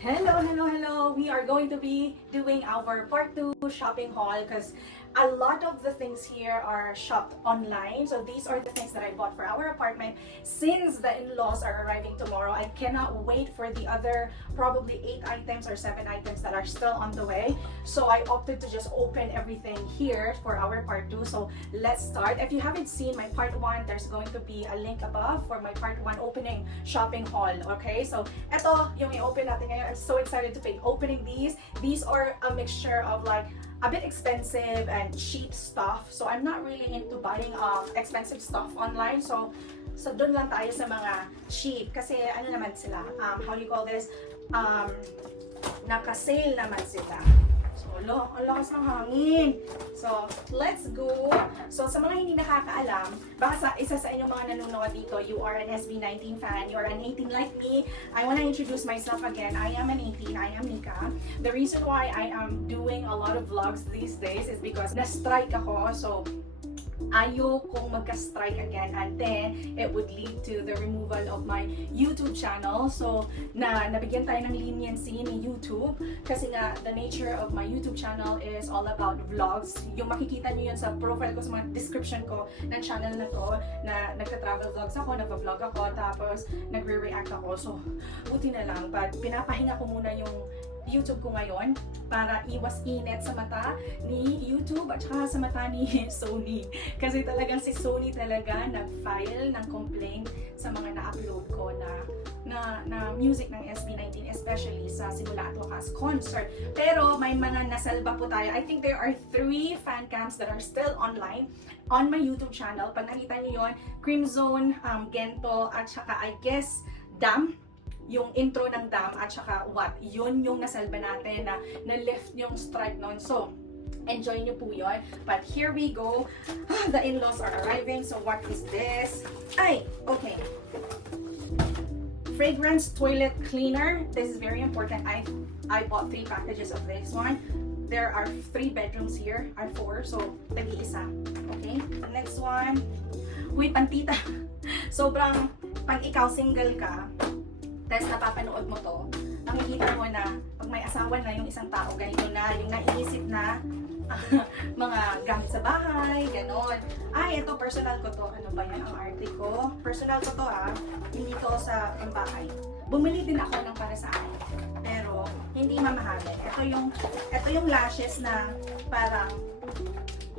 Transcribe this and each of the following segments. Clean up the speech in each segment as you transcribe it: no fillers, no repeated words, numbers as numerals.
Hello, hello, hello! We are going to be doing our part 2 shopping haul because a lot of the things here are shopped online. So these are the things that I bought for our apartment. Since the in-laws are arriving tomorrow, I cannot wait for the other probably 8 items or 7 items that are still on the way. So I opted to just open everything here for our part 2. So let's start. If you haven't seen my part 1, there's going to be a link above for my part 1 opening shopping haul. Okay, so ito yung i-open natin ngayon. I'm so excited to be opening these. These are a mixture of like a bit expensive and cheap stuff. So I'm not really into buying expensive stuff online. So doon lang tayo sa mga cheap kasi ano naman sila, how do you call this? Naka-sale naman sila. So, ang lakas ng hangin. So, let's go. So, sa mga hindi nakakaalam, baka isa sa inyong mga nanonood dito, you are an SB19 fan, you are an 18 like me. I want to introduce myself again. I am an 18, I am Nika. The reason why I am doing a lot of vlogs these days is because na-strike ako. So, ayaw kong magka-strike again and then it would lead to the removal of my YouTube channel. So, nabigyan tayo ng leniency ni YouTube kasi nga the nature of my YouTube channel is all about vlogs. Yung makikita nyo yun sa profile ko, sa mga description ko ng channel na to, na nagta-travel vlogs ako, nagpa-vlog ako, tapos nagre-react ako. So, buti na lang. But pinapahinga ko muna yung YouTube ko ngayon para iwas init sa mata ni YouTube at saka sa mata ni Sony. Kasi talagang si Sony talaga nag-file ng complaint sa mga na-upload ko na music ng SB19, especially sa Simula at Wakas concert. Pero may mga nasalba po tayo. I think there are 3 fan cams that are still online on my YouTube channel. Pag nakita niyo yon, Crimzone, Gento, at saka I guess Dam, yung intro ng Dam at saka What, yun yung nasalba natin na left yung strike nun. So, enjoy nyo po yun. But here we go. The in-laws are arriving. So, what is this? Ay, okay. Fragrance toilet cleaner. This is very important. I bought 3 packages of this one. There are 3 bedrooms here, or 4. So, tagi-isa. Okay. The next one. Uy, pantita. Sobrang, pag ikaw single ka, tapos napapanood mo to, makikita mo na pag may asawa na yung isang tao, ganito na, yung naiisip na mga gamit sa bahay, ganon. Ay, ito, personal ko to. Ano ba yan ang arte ko? Personal ko to hindi to sa pambahay. Bumili din ako ng para sa akin. Pero, hindi mamahalin. Ito yung lashes na parang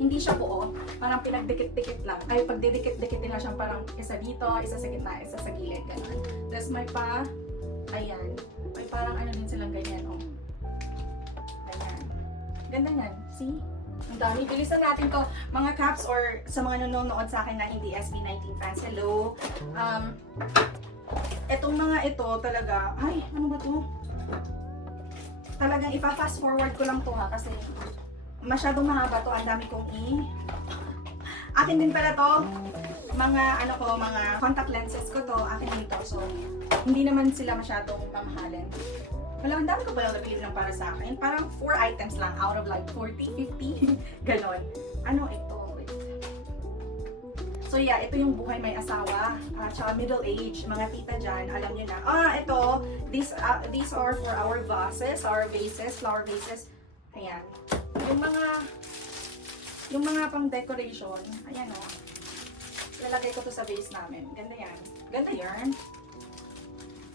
hindi siya buo, parang pinagdikit-dikit lang. Ay, pag didikit-dikit lang siyang parang isa dito, isa sa gitna, isa sa gilid, ganun. Tapos may pa, ayan, may parang ano din silang ganyan, oh. Ayan. Ganda yan, see? Ang dami. Bilisan natin to, mga caps or sa mga nanonood sa akin na hindi SB19 fans. Hello. Etong mga ito talaga, ay, ano ba to? Talagang ipa-fast forward ko lang to kasi masyadong mahaba to, ang dami kong akin din pala to, mga mga contact lenses ko to, akin din to. So, hindi naman sila masyadong pamahalin. Wala, ang dami ko pala nabili ng para sa akin. Parang 4 items lang out of like 40, 50, ganon. Ano ito? So yeah, ito yung buhay may asawa, tsaka middle age, mga tita dyan, alam nyo na. Ito, these are for our vases, flower vases. Ayan. Yung mga pang decoration, ayan o. Lalagay ko to sa vase namin. Ganda yan. Ganda yarn.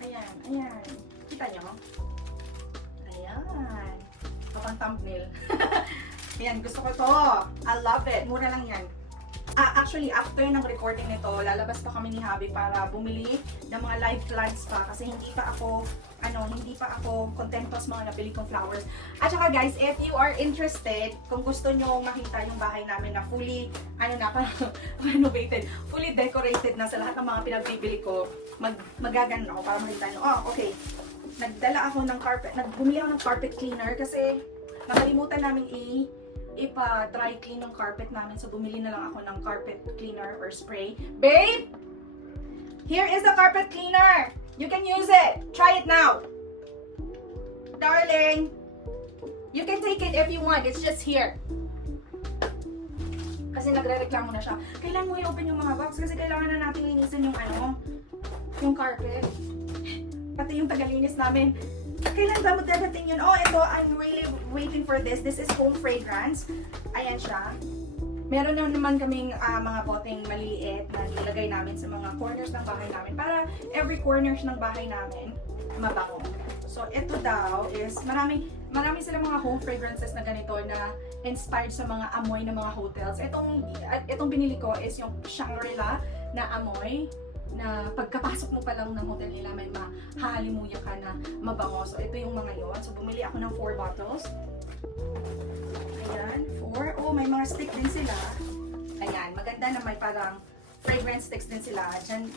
Ayan, ayan. Kita nyo? Ayan. Kapang thumbnail. Ayan, gusto ko to. I love it. Mura lang yan. Actually, after ng recording nito, lalabas pa kami ni Habi para bumili ng mga live plants pa kasi hindi pa ako kontento sa mga nabili kong flowers. At saka guys, if you are interested, kung gusto nyo makita yung bahay namin na fully, renovated, fully decorated na sa lahat ng mga pinagbibili ko, magaganon ako para makita nyo. Oh, okay. Nagdala ako ng carpet, bumili ako ng carpet cleaner kasi nakalimutan namin ipa-dry clean ng carpet namin. So, bumili na lang ako ng carpet cleaner or spray. Babe! Here is the carpet cleaner! You can use it! Try it now! Darling! You can take it if you want. It's just here. Kasi nagre-reklamo na siya. Kailan mo i-open yung mga box? Kasi kailangan na natin linisin yung yung carpet. Pati yung tagalinis namin, Kailan ba mo dadating yun? Oh, ito, I'm really waiting for this. This is home fragrance. Ayan siya. Meron na naman kaming mga boteng maliliit na nilagay namin sa mga corners ng bahay namin para every corners ng bahay namin mabango. So, ito daw is marami silang mga home fragrances na ganito na inspired sa mga amoy ng mga hotels. Itong binili ko is yung Shangri-La na amoy na pagkapasok mo pa lang ng hotel nila may mahalimuya ka na mabango. So, ito yung mga yon. So, bumili ako ng 4 bottles. Ayan, 4. Oh, may mga stick din sila. Ayan, maganda na may parang fragrance sticks din sila.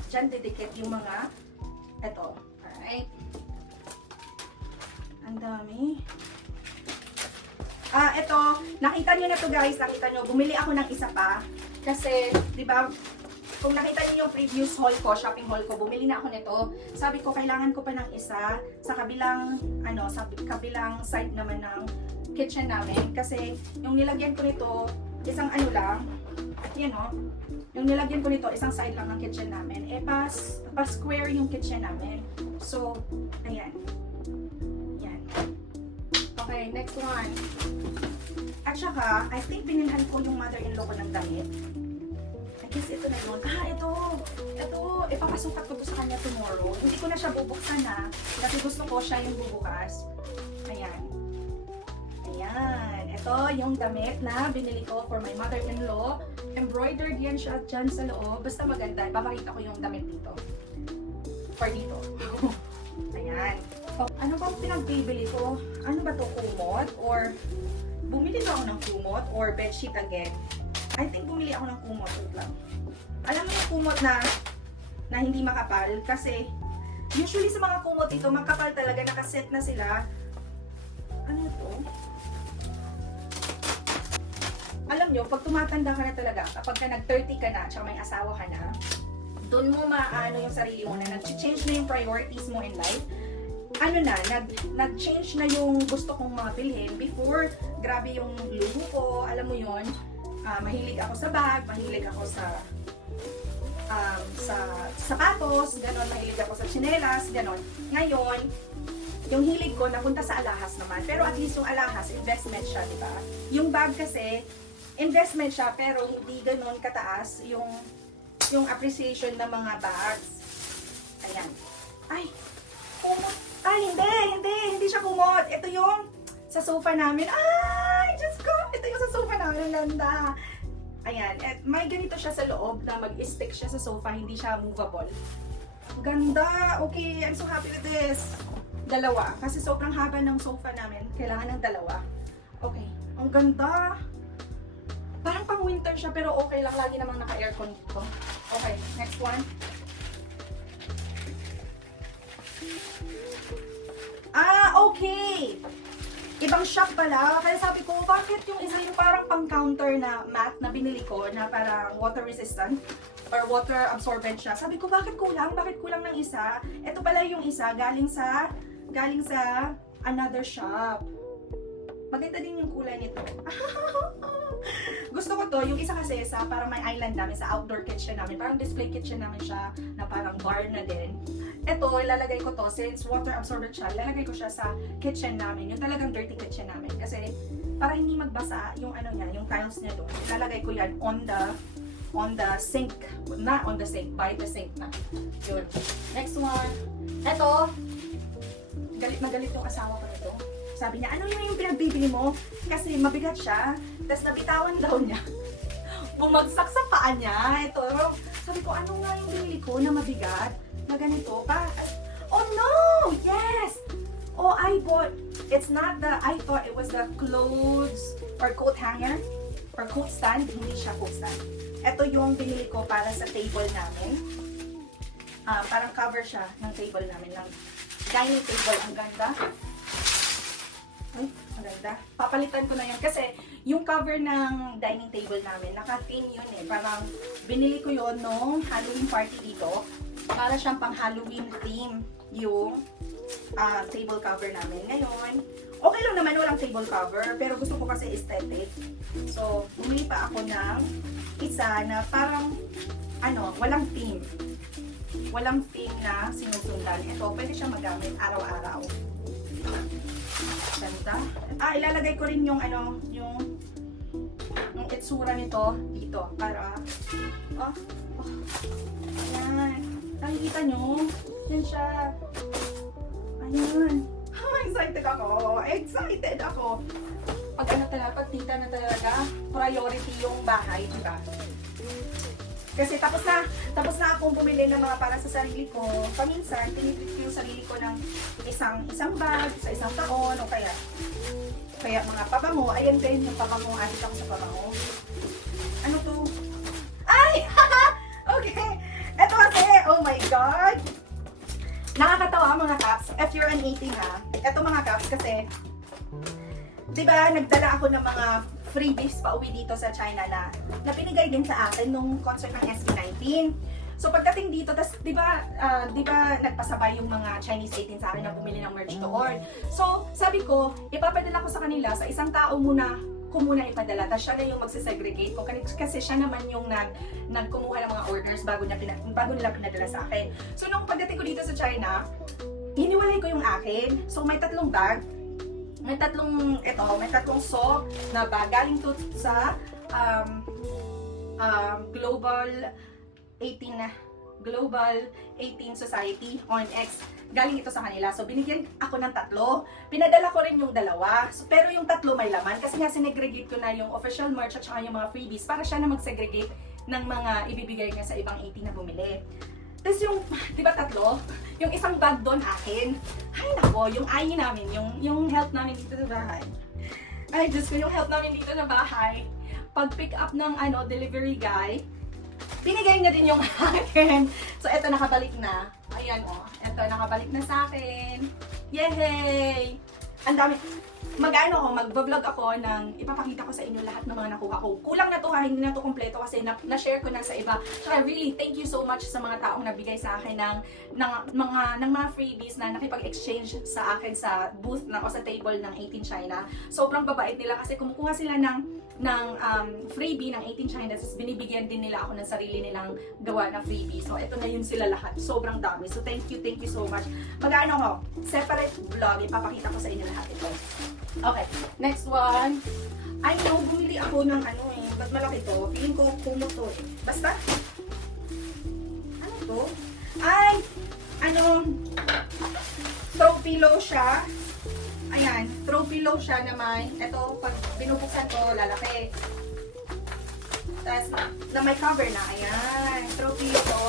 Diyan didikit yung mga ito. Alright. Ang dami. Ito, nakita nyo na to guys. Nakita nyo, bumili ako ng isa pa. Kasi, di ba, kung nakita niyo yung previous haul ko, shopping haul ko, bumili na ako nito. Sabi ko, kailangan ko pa ng isa sa kabilang, sa kabilang side naman ng kitchen namin. Kasi, yung nilagyan ko nito, isang lang, yan o, yung nilagyan ko nito, isang side lang ng kitchen namin. Pa square yung kitchen namin. So, ayan. Yan. Okay, next one. At saka, I think binilhan ko yung mother-in-law ko ng damit. Kasi ito na yun. Ito. Ipapasukat ko sa kanya tomorrow. Hindi ko na siya bubuksan kasi gusto ko siya yung bubukas. Ayan. Ayan. Ito yung damit na binili ko for my mother-in-law. Embroidered yan siya dyan sa loob. Basta maganda. Ipapakita ko yung damit dito. Or dito. Ayan. Ano ba pinagbibili ko? Ano ba to, kumot? Or bumili ba ako ng kumot? Or bedsheet again? I think bumili ako ng kumot. Lang. Alam mo yung kumot na hindi makapal? Kasi, usually sa mga kumot ito, makapal talaga, nakaset na sila. Ano to? Alam nyo, pag tumatanda ka na talaga, kapag ka nag-30 ka na, tsaka may asawa ka na, doon mo maano yung sarili mo na nag-change na yung priorities mo in life. Nag-change na yung gusto kong mga bilhin. Before, grabe yung luho ko, alam mo yon. Mahilig ako sa bag, mahilig ako sa sapatos, ganon, mahilig ako sa tsinelas, ganon. Ngayon, yung hilig ko napunta sa alahas naman. Pero at least yung alahas, investment siya, di ba? Yung bag kasi, investment siya, pero hindi ganon kataas yung appreciation ng mga bags. Ayan. Ay, kumot. Ay, hindi siya kumot. Ito yung sa sofa namin. Ay, Diyos ko! Ito yung sa sofa namin. Ang ganda. Ayan. At may ganito siya sa loob na mag-stick siya sa sofa. Hindi siya movable. Ganda. Okay. I'm so happy with this. Dalawa. Kasi sobrang haba ng sofa namin. Kailangan ng dalawa. Okay. Ang ganda. Parang pang winter siya pero okay lang. Lagi namang naka-aircon dito. Okay. Next one. Okay. Ibang shop pala. Kaya sabi ko, bakit yung isa yung parang pang-counter na mat na binili ko na parang water resistant or water absorbent siya. Sabi ko, bakit kulang? Bakit kulang ng isa? Ito pala yung isa galing sa another shop. Maganda din yung kulay nito. Gusto ko to, yung isa kasi sa parang may island namin, sa outdoor kitchen namin. Parang display kitchen namin siya na parang bar na din. Ito, ilalagay ko to, since water absorbent siya, ilalagay ko siya sa kitchen namin. Yung talagang dirty kitchen namin. Kasi para hindi magbasa yung ano niya, yung tiles niya doon. Ilalagay ko yan on the sink. Not on the sink, by the sink na. Yun. Next one. Ito, galit na galit yung asawa ko nito. Sabi niya, ano yung pinagbibili mo? Kasi mabigat siya. Tapos nabitawan daw niya. Bumagsak sa paa niya. Ito, sabi ko, ano nga yung binili ko na mabigat? Na ganito pa. Oh no! Yes! Oh, I thought it was the clothes or coat hanger or coat stand. Hindi siya coat stand. Ito yung binili ko para sa table namin. Parang cover siya ng table namin. Ng dining table. Ang ganda. Ay, ang ganda. Papalitan ko na yun. Kasi yung cover ng dining table namin, naka-theme yun eh. Parang binili ko yun nung Halloween party dito. Para siyang pang Halloween theme yung table cover namin. Ngayon, okay lang naman walang table cover, pero gusto ko kasi aesthetic. So, bumili pa ako ng isa na parang, walang theme. Walang theme na sinusundan. Ito, pwede siya magamit araw-araw. Ilalagay ko rin yung ano, yung itsura nito dito para oh, ayan. Nakikita nyo? Yan siya. Ayan. Excited ako. Excited ako. Pag ano talaga, pag tita na talaga, priority yung bahay, diba? Kasi tapos na akong bumili ng mga para sa sarili ko. Paminsan, tinitreat ko yung sarili ko ng isang bag, sa isang taon, o kaya mga pabango. Ayan din yung pabango, ahit ako sa pabango. Ano to? Ay! Okay! Ito kasi, oh my God! Nakakatawa mga caps, if you're an 18 ha. Ito mga caps kasi, di ba nagdala ako ng mga freebies pa uwi dito sa China na pinigay din sa akin nung concert ng SB19. So pagdating dito, tas di ba nagpasabay yung mga Chinese 18 sa akin na bumili ng merch doon. So sabi ko, ipapadala ko sa kanila sa isang tao muna ko muna ipadala, tapos siya na yung magsisegregate ko kasi siya naman yung nagkumuha ng mga orders bago nila pinadala sa akin. So nung pagdating ko dito sa China, hiniwalay ko yung akin. So may tatlong bag, may tatlong soap na bag galing to sa Global 18 Society on X. Galing ito sa kanila. So, binigyan ako ng 3. Pinadala ko rin yung 2. So, pero yung 3 may laman. Kasi nga, sinegregate ko na yung official merch at saka yung mga freebies para siya na mag-segregate ng mga ibibigay niya sa ibang 18 na bumili. Tapos yung, di ba 3? Yung isang bag doon akin. Ay nako, yung ayi namin, yung help namin dito sa bahay. Ay, Diyos ko, yung help namin dito na bahay. Pag pick up ng delivery guy, pinigay niya din yung akin. So, eto nakabalik na. Ayan eto nakabalik na sa akin. Yay! Ang dami. Mag-vlog ako ng ipapakita ko sa inyo lahat ng mga nakuha ko. Kulang na to ha, hindi na to kompleto kasi na-share ko na sa iba. Saka really, thank you so much sa mga taong nabigay sa akin ng mga freebies na nakipag-exchange sa akin sa booth o sa table ng 18 China. Sobrang babait nila kasi kumukuha sila ng freebie ng 18 China, tapos binibigyan din nila ako ng sarili nilang gawa na freebie. So, ito na yun sila lahat. Sobrang dami. So, thank you so much. Separate vlog, ipapakita ko sa inyo lahat ito. Okay, next one. I know, bumili ako ng ba't malaki to? Feeling ko kumo to eh. Basta, ano to? Ay, throw pillow siya. Ayan, throw pillow siya naman. Ito, pag binubuksan ko, lalaki. Tapos, na may cover na. Ayan, throw pillow to.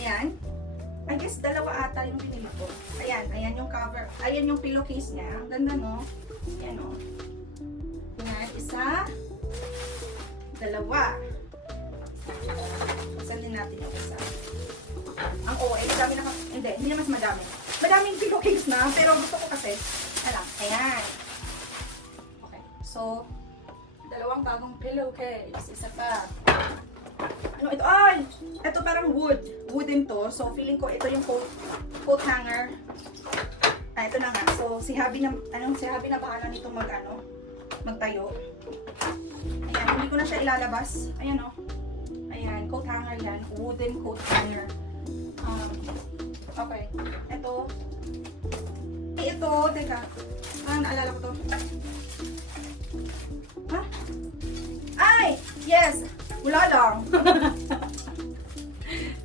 Ayan. I guess 2 ata yung binili ko. Ayan yung cover. Ayan yung pillowcase niya. Ang ganda, no? Ayan, no? Ayan, 1, 2. Buksan din natin yung isa. Ang OA, dami na hindi na mas madami. Madaming pillowcase na, pero gusto ko kasi, ayan. Okay, so, 2 bagong pillowcase. Isa pa. Ano ito? Ay! Ito parang wooden to. So, feeling ko ito yung coat hanger. Ito na nga. So, si Habi na bahala nito magtayo. Ayan, hindi ko na siya ilalabas. Ayan, Ayan, coat hanger yan. Wooden coat hanger. Okay. Ito. Teka. Naalala ko to. Ha? Ay! Yes! Wala lang.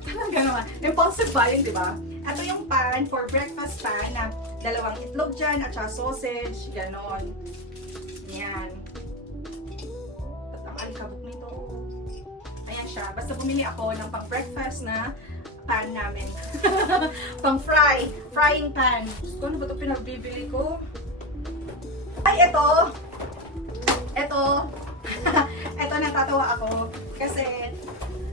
Talaga naman. Impulsive buying, di ba? Ito yung pan for breakfast pan na 2 itlog dyan at saka sausage. Ganon. Yan. Ang alikabok nito. Ayan siya. Basta bumili ako ng pang breakfast na pan namin. Pang frying pan. Ano ba ito pinagbibili ko? Ay, ito. Ito, natatawa ako. Kasi,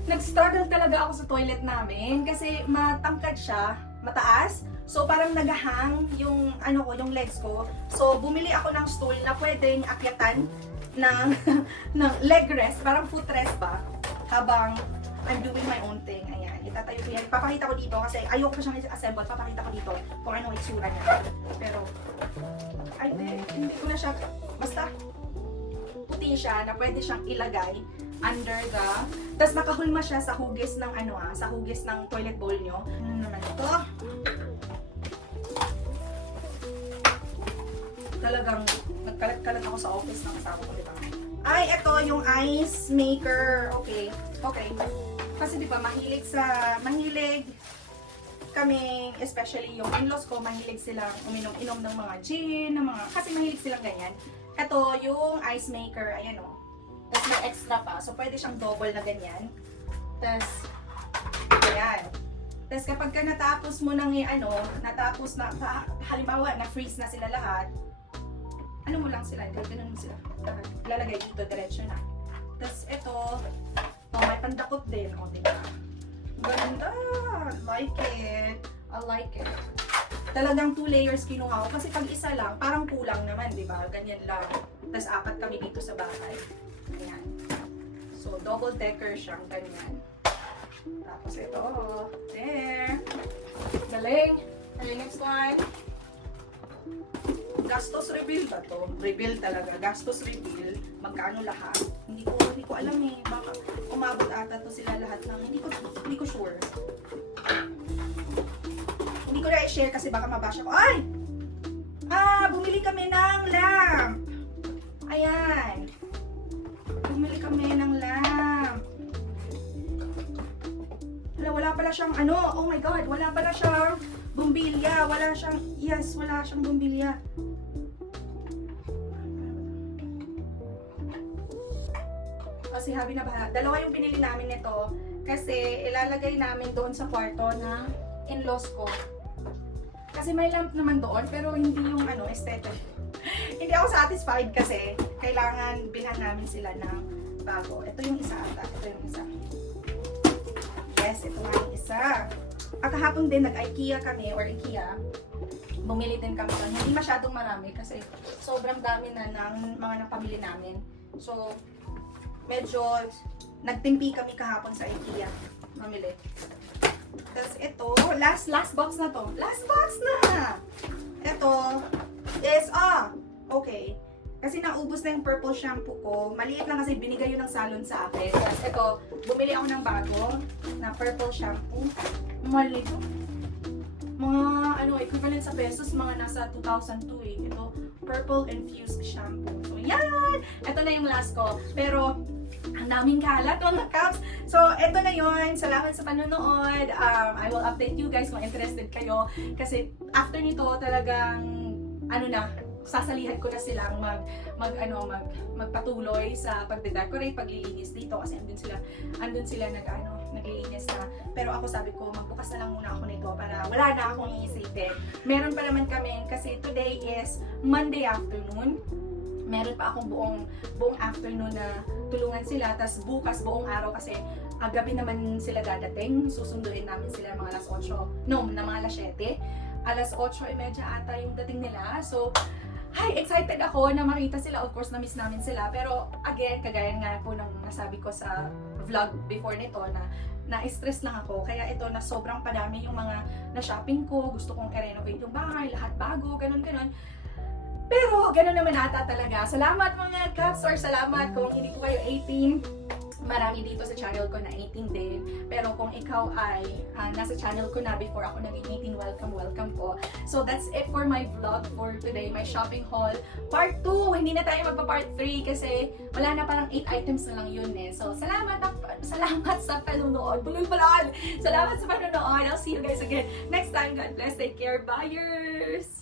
nag-struggle talaga ako sa toilet namin. Kasi, matangkad siya, mataas. So, parang nagahang yung, yung legs ko. So, bumili ako ng stool na pwedeng akyatan ng leg rest. Parang foot rest ba? Habang I'm doing my own thing. Ayan, itatayo ko yan. Papakita ko dito kasi ayoko pa siyang i-assemble. Papakita ko dito kung anong itsura niya. Pero, hindi ko na siya, basta, puti siya na pwede siyang ilagay under the, tapos nakahulma siya sa hugis ng sa hugis ng toilet bowl nyo. Ano naman ito? talagang nagkalat-kalat ako sa office ng asawa ko, diba? Ay, ito yung ice maker. Okay. Okay. Kasi diba, mahilig kaming, especially yung in-laws ko, mahilig silang uminom-inom ng mga gin, kasi mahilig silang ganyan. Ito, yung ice maker, ayan o. Tapos may extra pa. So, pwede siyang double na ganyan. Tapos, ayan. Tapos, kapag ka natapos mo nang natapos na, halimbawa, na-freeze na sila lahat, ano mo lang sila, ganun mo sila. Lalagay dito, diretso na. Tapos, ito, may pandakot din. O, diba? Ganda! I like it. Talagang 2 layers kinuha ko. Kasi pag isa lang, parang kulang naman, di ba? Ganyan lang. Tapos 4 kami dito sa bahay. Ayan. So, double decker siyang ganyan. Tapos ito. There. Galing. Okay, next one. Gastos reveal ba to? Reveal talaga. Gastos reveal. Magkano lahat? Hindi ko alam eh. Baka umabot ata to sila lahat ng hindi ko sure. Hindi ko na i-share kasi baka mabasha ko. Ay! Bumili kami ng lamp. Ayan. Bumili kami ng lamp. Wala pala siyang oh my god, wala pala siyang bumbilya. Wala siyang bumbilya. Si Habi na bahala. Dalawa yung binili namin nito kasi ilalagay namin doon sa kwarto ng in-laws ko. Kasi may lamp naman doon pero hindi yung aesthetic. Hindi ako satisfied kasi kailangan bilhan namin sila ng bago. Ito yung isa ata. Ito yung isa. Yes, ito nga yung isa. Kahapon din nag-IKEA kami or IKEA. Bumili din kami doon. Hindi masyadong marami kasi sobrang dami na ng mga napamili namin. So, medyo nagtimpi kami kahapon sa IKEA. Mamili. Tapos ito, last box na to. Last box na! Ito is, okay. Kasi naubos na yung purple shampoo ko. Maliit lang kasi binigay yun ng salon sa akin. Tapos ito, bumili ako ng bago na purple shampoo. Mali ito. Mga, equivalent sa pesos, mga nasa 2002 eh. Ito, purple infused shampoo. So, yan! Ito na yung last ko. Pero, ang daming kalat mga caps. So, eto na yon. Salamat sa panonood. I will update you guys kung interested kayo. Kasi, after nito, talagang, sasalihan ko na silang magpatuloy sa pagde-decorate, paglilinis dito. Kasi andun sila naglilinis na. Pero ako sabi ko, magbukas na lang muna ako nito para wala na akong iisipin. Meron pa naman kami, kasi today is Monday afternoon. Meron pa akong buong afternoon na tulungan sila. Tapos bukas buong araw kasi gabi naman sila dadating. Susunduin namin sila mga alas 8. No, na mga alas 7. Alas 8:30 ata yung dating nila. So, excited ako na makita sila. Of course, na-miss namin sila. Pero again, kagaya nga po ng nasabi ko sa vlog before nito na na-stress lang ako. Kaya ito na sobrang padami yung mga na-shopping ko. Gusto kong i-renovate yung bahay. Lahat bago, ganun-ganun. Pero, gano'n naman ata talaga. Salamat mga caps, or salamat kung hindi ko kayo 18. Marami dito sa channel ko na 18 din. Pero kung ikaw ay nasa channel ko na before ako naging 18, welcome po. So, that's it for my vlog for today. My shopping haul. Part 2. Hindi na tayo magpa-part 3 kasi wala na, parang 8 items na lang yun eh. So, salamat sa panonood. Bulol-bulol! Salamat sa panonood. I'll see you guys again next time. God bless. Take care. Buyers!